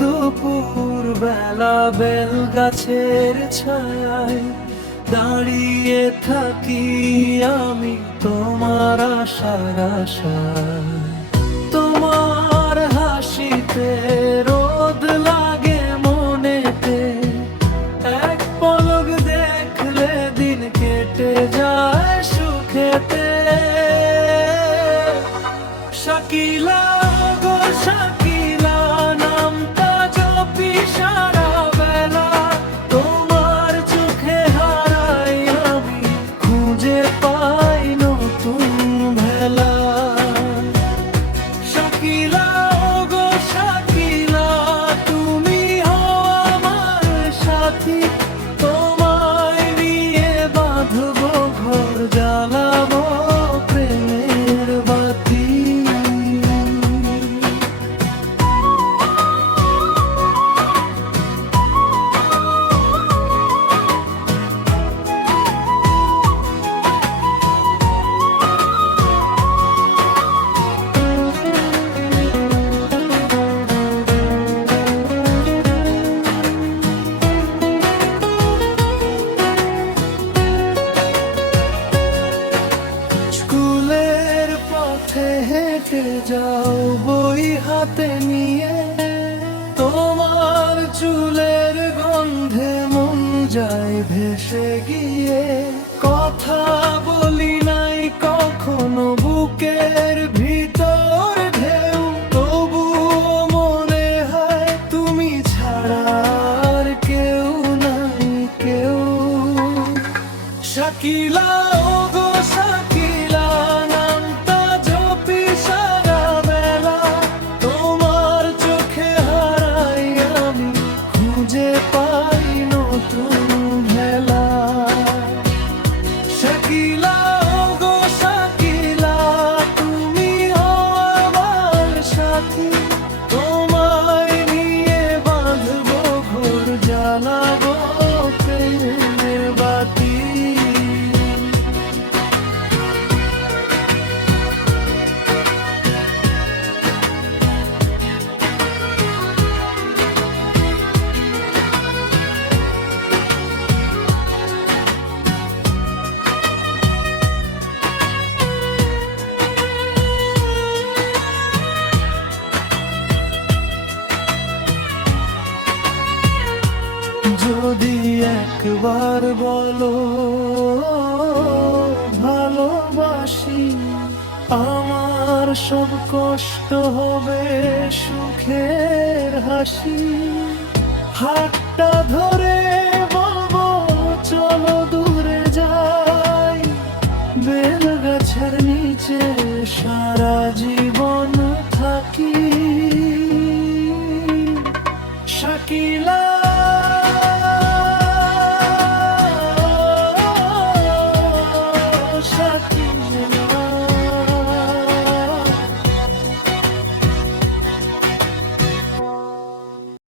দুপুর বেলা বেল গাছের ছায়ায় দাঁড়িয়ে থাকি আমি তোমার আশার আশায়। তোমার হাসিতে রোদ লাগে মনেতে, এক পলক দেখলে দিন কেটে যায় সুখেতে। শাকিলা গো শাকিলা, নামটা জপি সারা বেলা, তোমার চোখে হারাই আমি, খুঁজে পাই নতুন ভেলা। শাকিলা গো শাকিলা, তুমি হও আমার সাথী, তোমায় নিয়ে বাঁধবো ঘর, জ্বালাবো প্রেমের বাতি। স্কুলের পথে হেঁটে যাও বই হাতে নিয়ে, তোমার চুলের গন্ধে মন যায় ভেসে গিয়ে। কথা বলি নাই কখনো বুকের ভিতর ঢেউ, তবুও মনে হয় তুমি ছাড়া আর কেউ নাই কেউ। শাকিলা গো শাকিলা, নামটা জপি সারা বেলা, তোমার চোখে হারাই আমি, খুঁজে পাই নতুন ভেলা। শাকিলা গো শাকিলা, তুমি হও আমার সাথী, তোমায় নিয়ে বাঁধবো ঘর, জ্বালাবো প্রেমের বাতি। যদি একবার বলো ভালোবাসি, আমার সব কষ্ট হবে সুখের হাসি। হাতটা ধরে বলবো চলো দূরে যাই, বেল গাছের নিচে সারা জীবন থাকি। শাকিলা